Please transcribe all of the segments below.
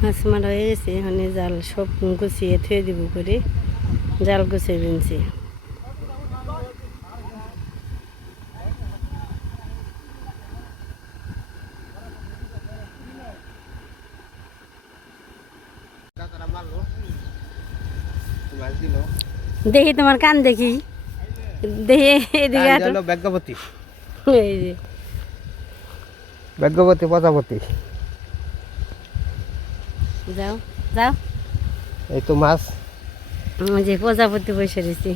মাছ মারা হয়ে গেছে মানে জাল সব গুছিয়ে থুয়ে দিব করে জাল গুছিয়ে দিনছি দেখি তোমার কান দেখি। দেখি এদিকে এই যে। ভাগ্যবতী প্রজাপতি। যাও যাও। এই তো মাছ। যে প্রজাপতি বসে রয়েছি।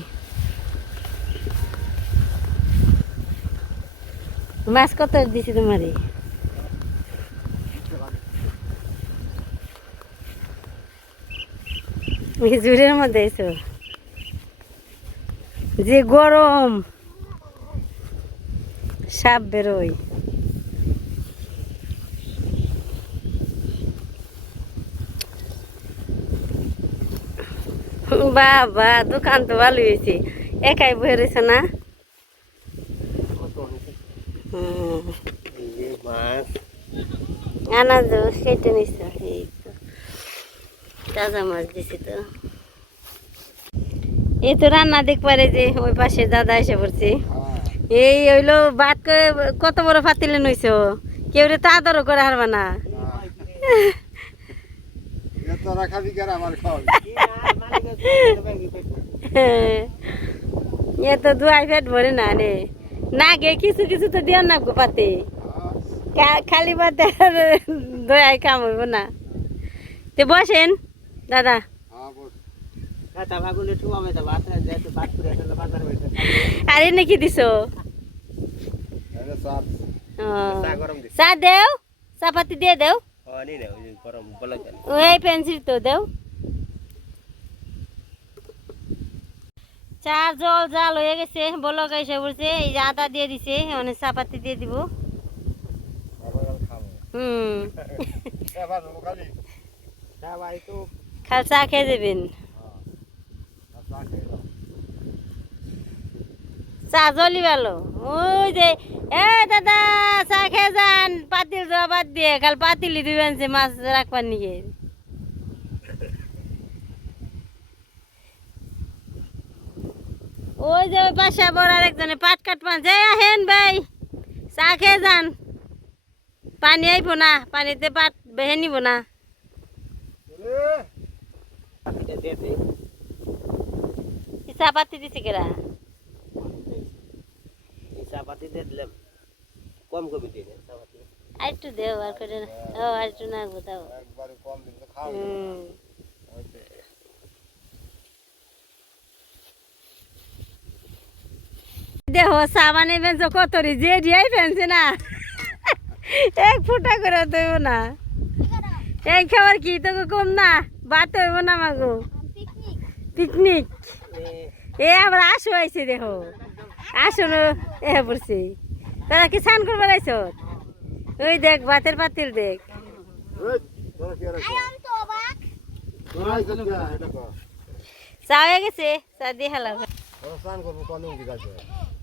মাছ কত দিছি তোমারে? জুড়ের মধ্যে এসো যে গরম। সাপ বেরোয়। বাবা, দোকান তো ভালো হয়েছে। একাই বয়ে রয়েছে না? তো। তাজা মাছ দিছি তো। যে দাদা এই কত বড় ফাতিলে নইছ কেউ রে তা করে হারবা না। তোরা খাবি কেন আমার খাওয়াবি এ তো দুয়াই পেট ভরে না নে না গে কিছু কিছু তো দিয়া না পাতে। খালি পাতে দয়াই কাম হইব না। তে বসেন দাদা। আর এনে কি দিছ চা। দেও চা পাতি দিয়ে দেও। ওই পেন্সিল তো দেও। চা জল জাল হয়ে গেছে বলো এসে বলছে এই যে আদা দিয়ে দিছে অনেক চা পাতি দিয়ে দিব। হুম। খাল। চা খেয়ে যাবেন চা জলি ভালো ওই যে এ দাদা চা খেয়ে যান। পাতিল দেওয়া বাদ দিয়ে কাল পাতিলি দিবেন যে মাছ রাখবার নিয়ে ওই যে ওই পাশে আবার আরেকজনে পাট কাট মানছে এই আহেন ভাই চা খেয়ে যান। পানি আইব না পানিতে পাট বেহে নিব না। চা পাতি দিছে কেরা? চাপাতি দিয়ে দিলাম। কম কমে দিয়ে দেন চাপাতি। আর একটু দেও আর করে ও আর একটু নাগবো তাও একবারে কম দিন তো খাও দেহ সাবানে বেঞ্চ কতরি যে না। এক ফুটা করে দেব না। এই খাবার কি তোকে কম না? বাত হইব না মাগো পিকনিক। এ আবার আসো আইছে দেখো। আসো এ পড়ছি। তারা কি স্নান করবার ওই দেখ, ভাতের পাতিল দেখ। চা হয়ে গেছে? চা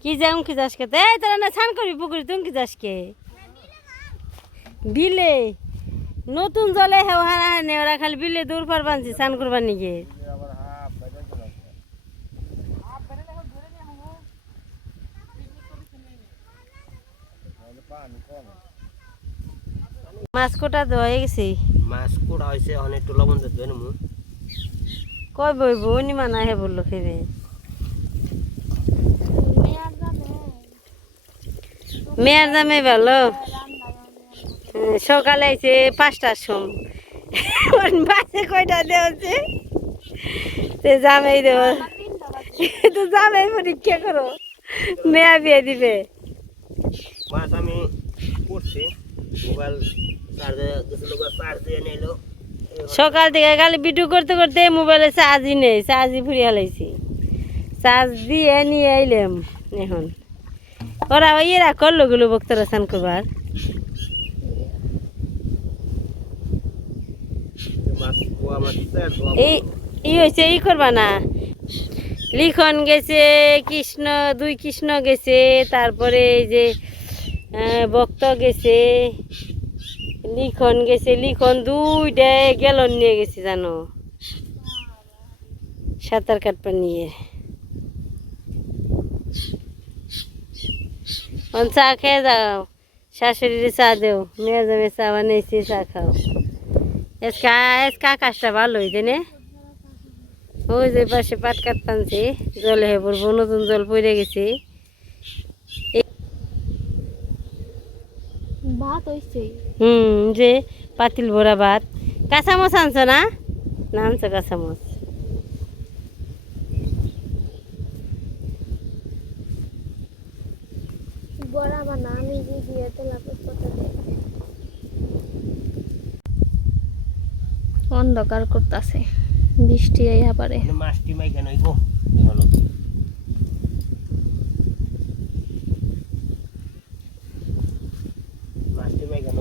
কি না বিলে, নতুন জলে হেও হারা হানে খালি বিলে দূর পার বানছি, স্নান করবার নিগে। মাছ কোটা হয়ে গেছে। মাছ কোড়া হয়েছে অনেক লবণ দিয়ে দেবেন মু কয় বইব উনি মানা হে বলল খেবে মেয়ার দামে ভালো সকালে আইছে পাঁচটার সময়। বাসে কয়টা দেওয়াছে? সে জামাই দেব তো জামাই পরীক্ষা করো। মেয়া বিয়ে দিবে। সকাল থেকে খালি ভিডিও করতে করতে মোবাইলে চার্জই নেই, চার্জই ফুরিয়ে হালাইছি চার্জ দিয়ে নিয়ে আইলাম এখন। ওরা ওই এরা করলগুলো বক্তরা স্নান করবার। এই হয়েছে ই করবা না। লিখন গেছে, কৃষ্ণ, দুই কৃষ্ণ গেছে, তারপরে এই যে ভক্ত গেছে, লিখন গেছে, লিখন দুইটা গেলন নিয়ে গেছে, জানো? সাঁতার কাটপা নিয়ে। চা খেয়ে যাও, শাশুড়ির চা দেও, মেয়ে যাবে চা বানিয়েছি চা খাও। এসকা এসকা আকাশটা ভালো হয়েছে নে? ওই যে পাশে পাট কাট পানছি জলে হয়ে নতুন জল পড়ে গেছে। ভাত হইছে। হুম যে পাতিল ভরা ভাত। কাঁচামচ আনছো না? না আনছো তেলা অন্ধকার করতেছে। বৃষ্টি আইয়া পারে মাছটি মাই কেন গো চলো মাছটি মাই কেন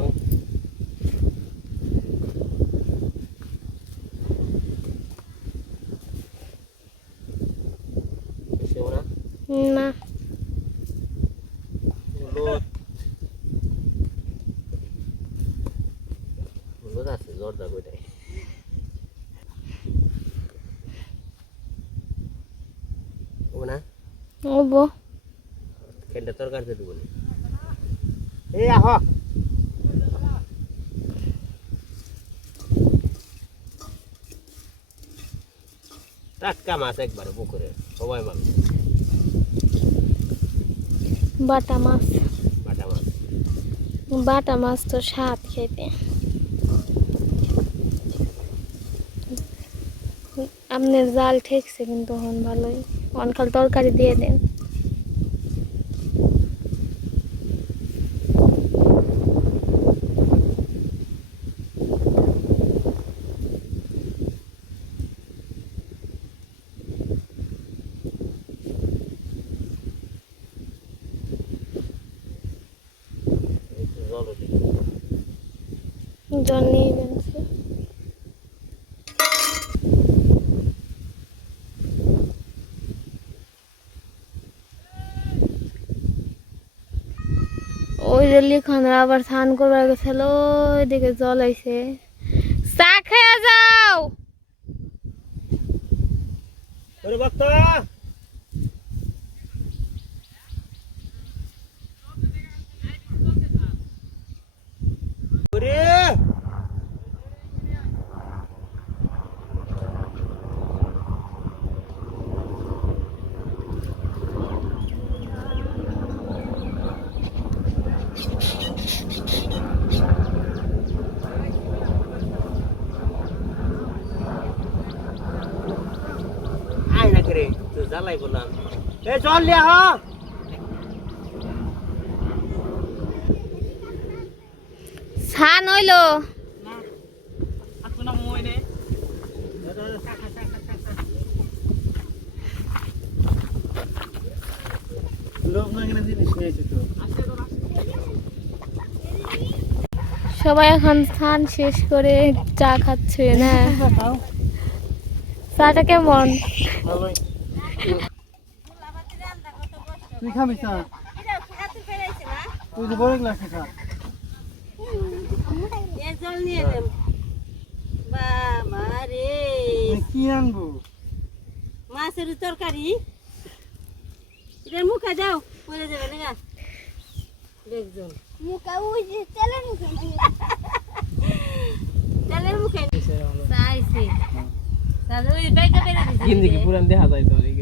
সেও না না হলুদ হলুদ আছে জর্দা কইটাই ও না ওবো খেলটা তরকারিতে দিব না এই আহ। টাটকা মাছ একবারে পুকুরে সবাই মানুষ বাটা মাছ। বাটা মাছ। বাটা মাছ তো স্বাদ খেতে। আপনার জাল ঠেকছে কিন্তু হন ভালোই। অনকাল তরকারি দিয়ে দেন একটু জল দিই জল নিয়ে গেছে ওই যে লিখানরা আবার স্নান করবার গেছিল ওইদিকে জল আইছে। চা খেয়ে যাও ওরে ভক্ত ওরে আয় না করে বললাম। এ জল লিয়া হ সবাই এখন স্থান শেষ করে চা খাচ্ছে না? চাটা কেমন? তুই খাবি চা? তুই যে বড় গ্লাসে খা। কি আনব? মাছের তরকারি। এটার মুখে দাও পরে যাবে না দেখজন তেলের মুখে। চাইছি তাহলে ওই বেড়ে দিছি। গিন্দি কি পুরান দেখা যায় তো এই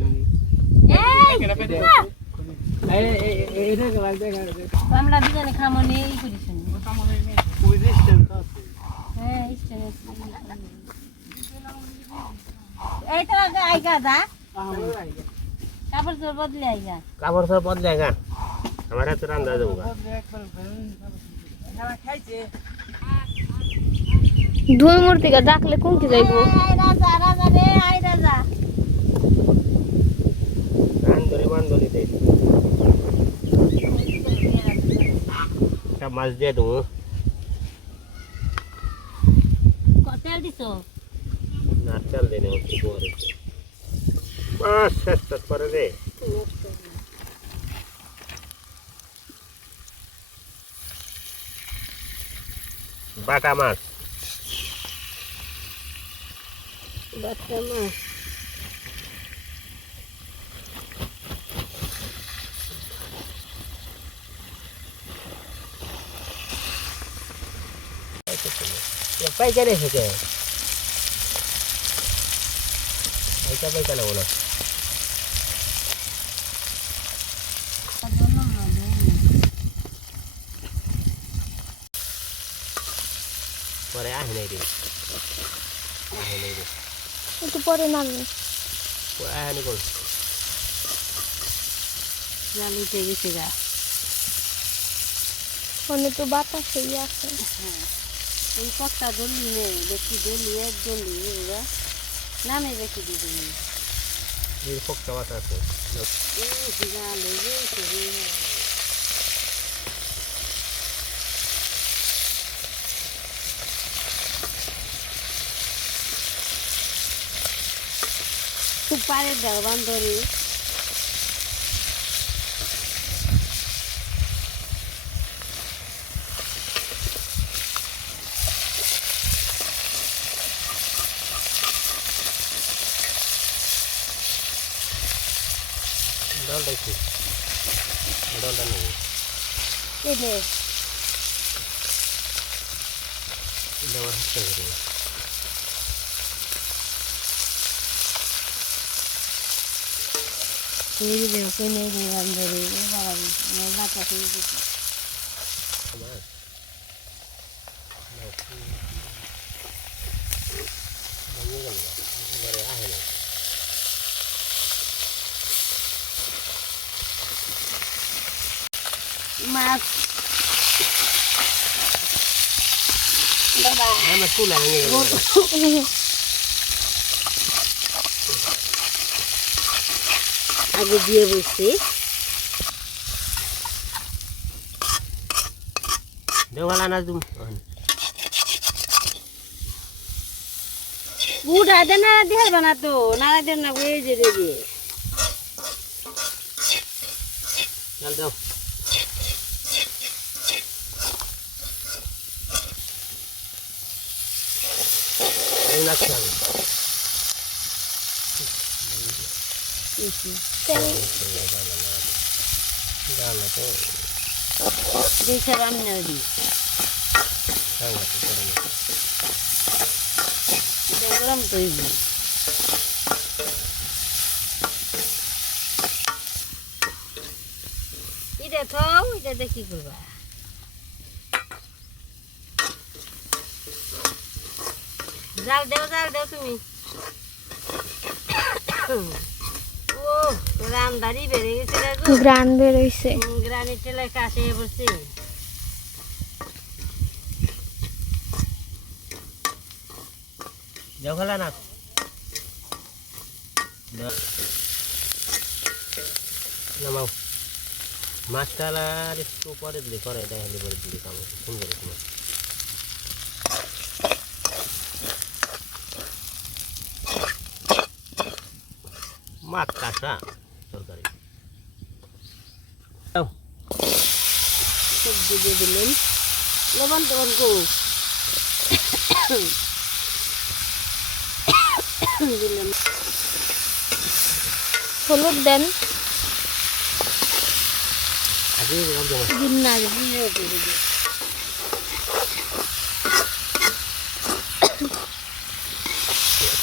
আমরা দুজনে খামো নিয়ে ই করি শুনি ওই রেস্টুরেন্ট আছে হ্যাঁ স্টেনে এই তো আইগা দা কাপড় বদলে আইগা। সব বদলে গা আমার হাতে রান্না দেবো দুই মূর্তিকে ডাকলে কুমকি যাইব। রাজা রাজা রে আই রাজা। রান ধরে দেয় একটা মাছ দিয়ে দেবো তেল দিছো না চাল দিয়ে নেব একটু পরে মাছ শেষ শেষ করে রে বাটা মাছ বাচ্চা মাছ পাইকারি এসেছে পয়সা নেব না। পরে আহে নাই রে। আহে নাই রে। একটু পরে পরে আহে নি কোন জাল উঠে গেছে গা। ফোনে তো বাতাসেই আছে। এই কটা দলি নে দেখি দলি এক দলি এরা নামে দেখি দিদি এই ফকটা বাতা আছে। খুব পারে দাও বান্ধবী ডলটা একটু ডলটা নেব এলে এটা আমার হাতটা ধরে এই যে কোনে রে বান্ধবী ও বাবা আমার বাচ্চা হয়ে গেছে আমার ভেঙে গেল ঘরে আহে না মাছ বাবা আগে দিয়ে বসছি দেওয়ালা না তুমি উঠা দে নাড়া দিয়ে হারবা না তো নাড়া দিয়ে না এই যে রেডি চল দাও এই না খেয়াল জানো তো দেখে রান্না দি হ্যাঁ করে দেখলাম তো এটা থাও এটা দিয়ে করবা। জাল দেও জাল দেও তুমি ও রামদারি বেড়ে গেছে রে গো গ্রান বেরোইছে গ্রানি টেলে কাছে বসে দেওয়ালা না নামাও মাছটা আর একটু পরে দিলে করে দেখালে পরে দিলে কাম ফোন করে মাছ কাঁচা তরকারি। সবজি দিয়ে দিলেন। লবণ তো অল্প দিলেন। হলুদ দেন। দিন। না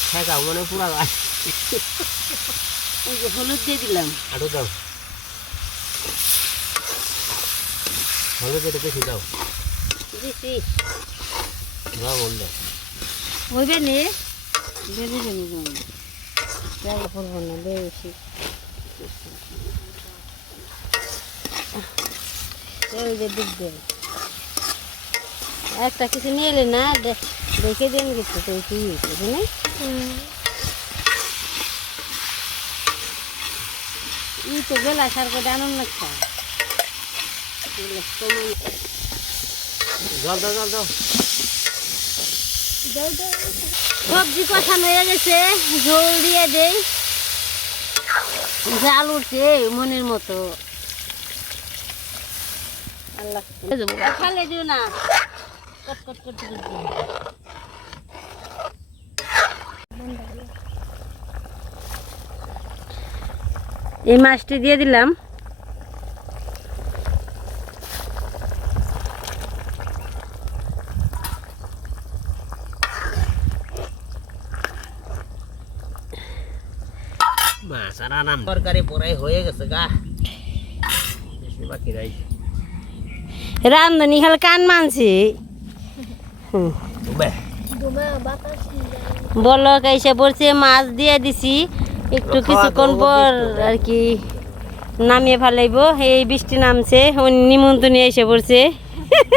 ঠেকা মানে পুরা গাছ ওই যে হলুদ দিয়ে দিলাম। আরও দাও। হলুদ এটা দাও। দিছি। যা বলল। হইবে নে। বেবি জমি জমি জায়গা করব না বেশি। ওই যে ডুব দেবে একটা কিছু নিয়ে এলে না দেখে দেন কিছু তো কি হয়েছে বুঝলি ই তো বেলা সার করে আনন্দ লাগছে। জল দাও জল দাও। সবজি কষানো হয়ে গেছে ঝোল দিয়ে দেই। জাল উঠছে মনের মতো। আল্লাহ। খালে দিও না। কট কট করতে করতে। এই মাছটি দিয়ে দিলাম। মাছ আর আনাম তরকারি পরাই হয়ে গেছে গা। বেশি বাকি নাই। রান্ধনি খাল কান মানছি। উবে বলো এসে পড়ছে মাছ দিয়ে দিছি। একটু কিছুক্ষণ পর আর কি নামিয়ে ফেলাইবো। এই বৃষ্টি নামছে নিমন্ত্রণে এসে পড়ছে।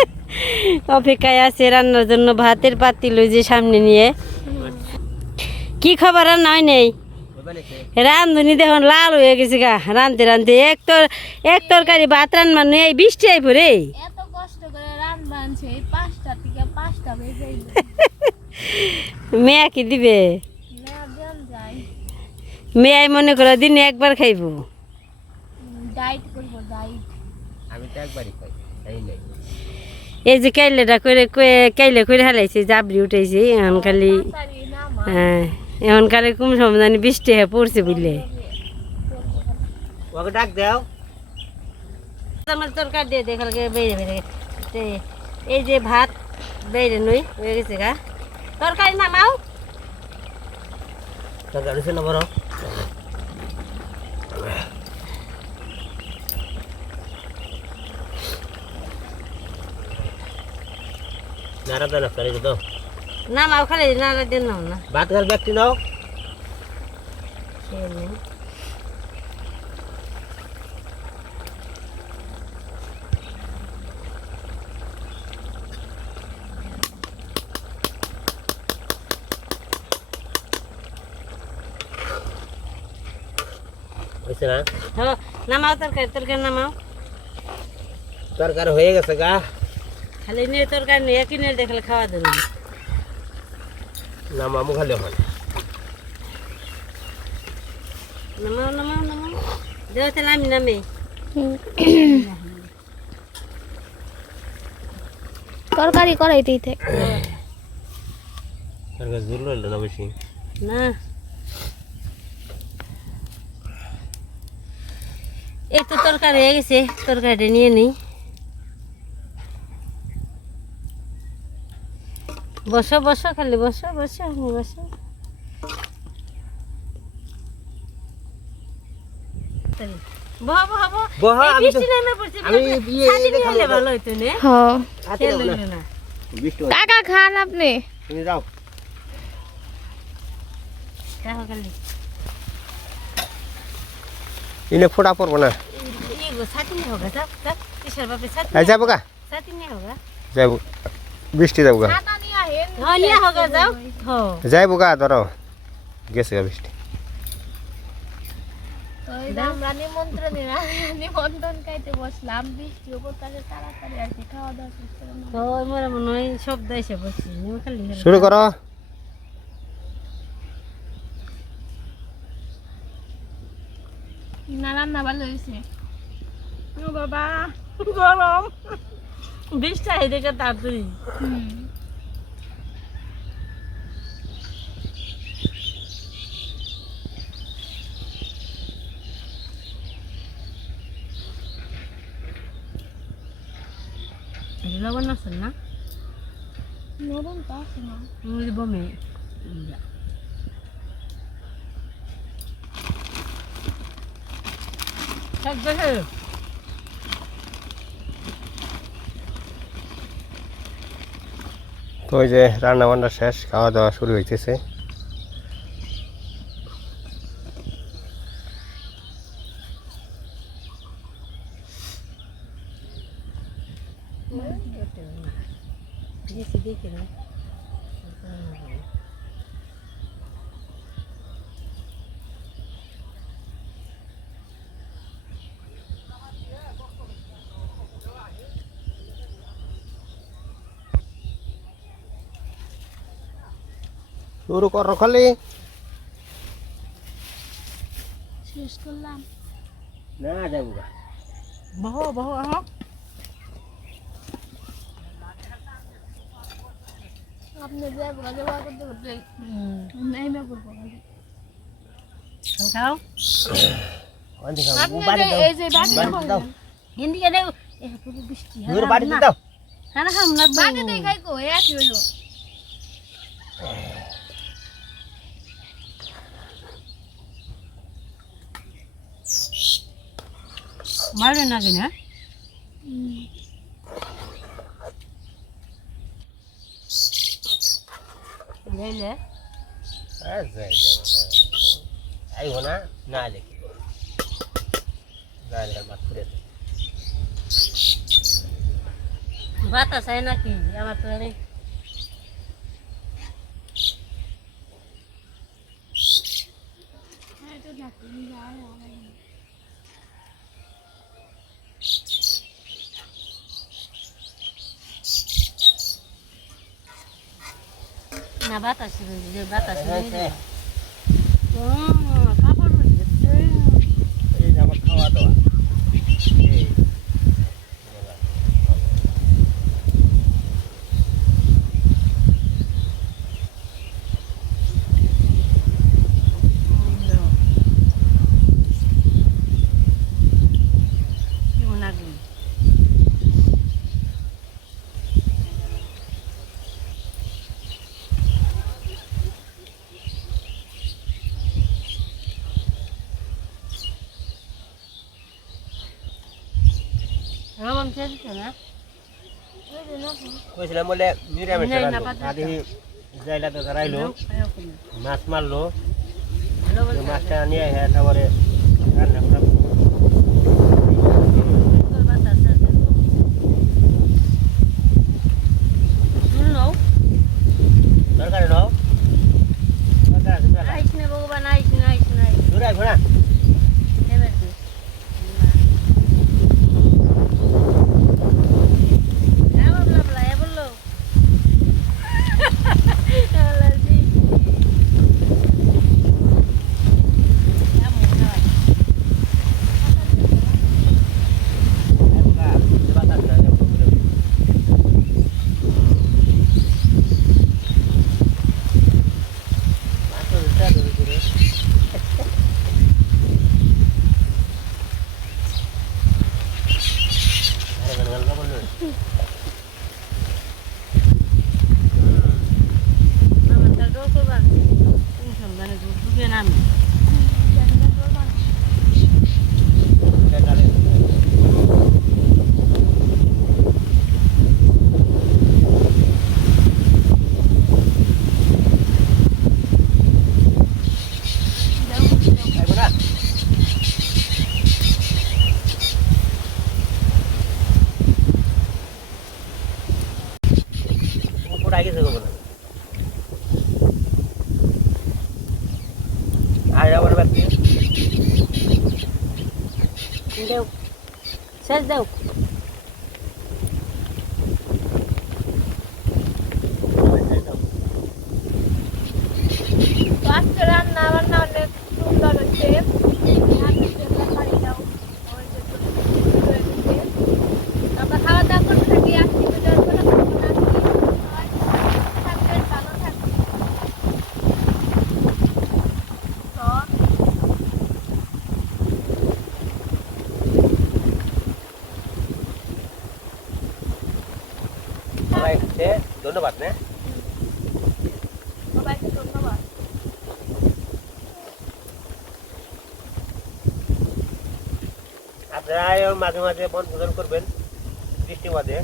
অপেক্ষায় আছে রান্নার জন্য ভাতের পাতিল ওই যে সামনে নিয়ে। কি খবর আর নয় নেই? রান্ধুনি দেখুন লাল হয়ে গেছে গা। রান্ধতে রান্ধতে এক তর এক তরকারি ভাত রান্না নয় এই বৃষ্টি আই পরে এত কষ্ট করে রান বানছে এই পাঁচটা থেকে মেয়া কি দিবে? মেয়াই মনে করো দিনে একবার খাইব। ডাইট করব ডাইট আমি তো একবারই খাই খাই নাই। এই যে কাইলেটা করে কাইলে করে হালাইছে জাবরি উঠেছে এখন খালি হ্যাঁ এখন কালে কুম সমজানি বৃষ্টি হয়ে পড়ছে বুঝলে ওকে ডাক দাও। আমার তরকার দিয়ে দে বেড়ে বেড়ে এই যে ভাত বেড়ে নই হয়ে গেছে গা। তরকারি নামাও। তরকারি ছিল বড়? নারা দানা করে দাও। নামাও খালি নাড়া দিয়ে নাও না। ভাত খাল ব্যক্তি নাও। হয়েছে না হ্যাঁ নামাও তরকারি তরকারি নামাও। তরকারি হয়ে গেছে গা। খালি নিয়ে তরকারি নিয়ে কিনে দেখলে খাওয়া দেবে না। মামু খালি এখন। নামাও নামাও নামাও। দেওয়া তাহলে আমি নামে। তরকারি করাইতেই থাকে। তরকারি জুল না বেশি? না। এই তো তরকারি হয়ে গেছে তরকারিটা নিয়ে নিই। বসো বসো খালি বসো বসো বসো। ইয়ে- না? হ্যাঁ। কাকা খান আপনি। তুমি যাও। ইনে ফোটা পড়ব না। এই যাব গা। যাব বৃষ্টি যাব গা। হ্যাঁ, নিয়ে হোগা, যাও। হো। যাইবো গা ধরো। গেছে গা বৃষ্টি। আমরা নিমন্ত্রণে নিমন্ত্রণ খাইতে বসলাম। বৃষ্টি ওপর তাড়াতাড়ি আর কি খাওয়া দাওয়া করতে হয় বসছি। শুরু করো। না রান্না ভালো হয়েছে ও বাবা গরম বৃষ্টি দেখে তাড়াতাড়ি লবণ আছে না নরম তো আছে না বমে থাক দেখে তো ওই যে রান্নাবান্না শেষ খাওয়া দাওয়া শুরু হইতেছে দেখি দেখি না শুরু করো খালি। শেষ করলাম। না যাব বহু বহু আহ। আপনি করতে করতে এই মে করব। খাও। অন্ধি খাও বাড়ি যে দাও এই যে বাড়ি দাও। হিন্দি পুরো বৃষ্টি বাড়ি দাও খানা খাম না বাটি দিয়ে খাই কো হইল। মারে না কিনা লেলে হ্যাঁ যাই আই হোনা না লেখি না লেখার মাত করে বাতাস হয় নাকি আমার তো আরে না বাতাস যে বাতাস হ্যাঁ ও কাপড় উঠেছে এই যে আমার খাওয়া দাওয়া এই কেমন আগুন রবন খেয়েছে না কইছিলাম বলে নিরামিষ আদি যাইলা তো মাছ মারলো মাছটা নিয়ে তারপরে রান্না করা বাতাস আছে শুনো দরকার নাও দরকার আছে তো আইস না ভগবান আইস না আইস না আইস দূরে ঘোড়া এবার দে হ্যাঁ বললাম হ্যাঁ বলল বাতাস না দেবো মাছ তো দিতে হবে করে আরে গান গান বলল আমার তার ডোর করবার টেনশন মানে ডুবে নামি খাইবো না উপর আগে যাব না আর আবার ব্যক্তি দেও শেষ দেও আজকে রান্না বান্না অনেক সুন্দর হচ্ছে আমরা খাওয়া দাওয়া করতে থাকি আসছি ভিডিওর কোনো থাকবেন ভালো থাকবেন তো সবাই খাচ্ছে ধন্যবাদ না সবাইকে ধন্যবাদ আপনারা মাঝে মাঝে বনভোজন করবেন বৃষ্টির মাঝে।